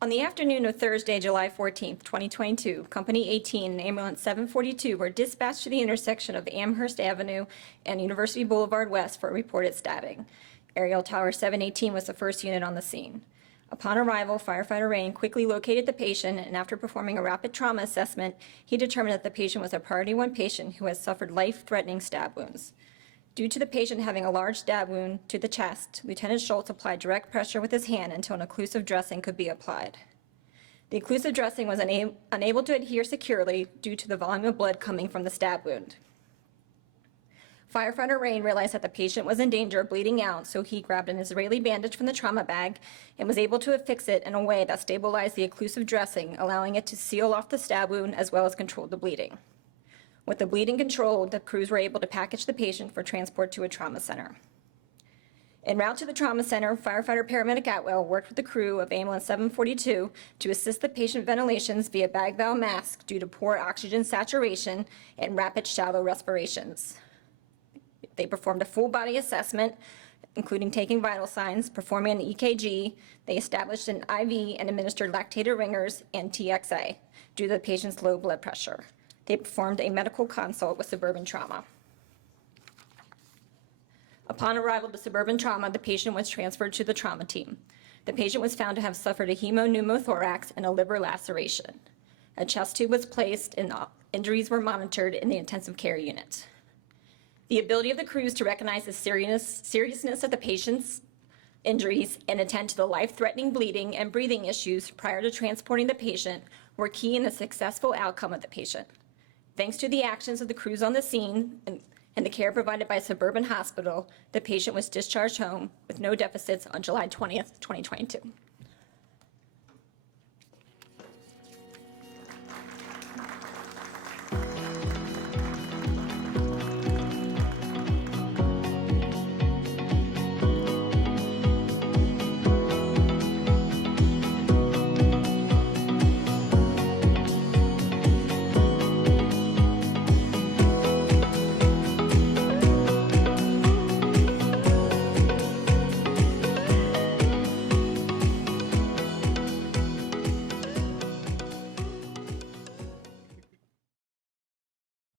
On the afternoon of Thursday, July 14, 2022, Company 18 and Ambulance 742 were dispatched to the intersection of Amherst Avenue and University Boulevard West for a reported stabbing. Aerial Tower 718 was the first unit on the scene. Upon arrival, firefighter Rain quickly located the patient, and after performing a rapid trauma assessment, he determined that the patient was a Priority 1 patient who has suffered life-threatening stab wounds. Due to the patient having a large stab wound to the chest, Lieutenant Schultz applied direct pressure with his hand until an occlusive dressing could be applied. The occlusive dressing was unable to adhere securely due to the volume of blood coming from the stab wound. Firefighter Rain realized that the patient was in danger of bleeding out, so he grabbed an Israeli bandage from the trauma bag and was able to affix it in a way that stabilized the occlusive dressing, allowing it to seal off the stab wound as well as control the bleeding. With the bleeding controlled, the crews were able to package the patient for transport to a trauma center. En route to the trauma center, firefighter paramedic Atwell worked with the crew of Ambulance 742 to assist the patient ventilations via bag valve mask due to poor oxygen saturation and rapid shallow respirations. They performed a full body assessment, including taking vital signs, performing an EKG. They established an IV and administered lactator ringers and TXA due to the patient's low blood pressure. They performed a medical consult with Suburban Trauma. Upon arrival to Suburban Trauma, the patient was transferred to the trauma team. The patient was found to have suffered a hemopneumothorax and a liver laceration. A chest tube was placed and injuries were monitored in the intensive care unit. The ability of the crews to recognize the seriousness of the patient's injuries and attend to the life-threatening bleeding and breathing issues prior to transporting the patient were key in the successful outcome of the patient. Thanks to the actions of the crews on the scene and the care provided by Suburban Hospital, the patient was discharged home with no deficits on July 20th, 2022.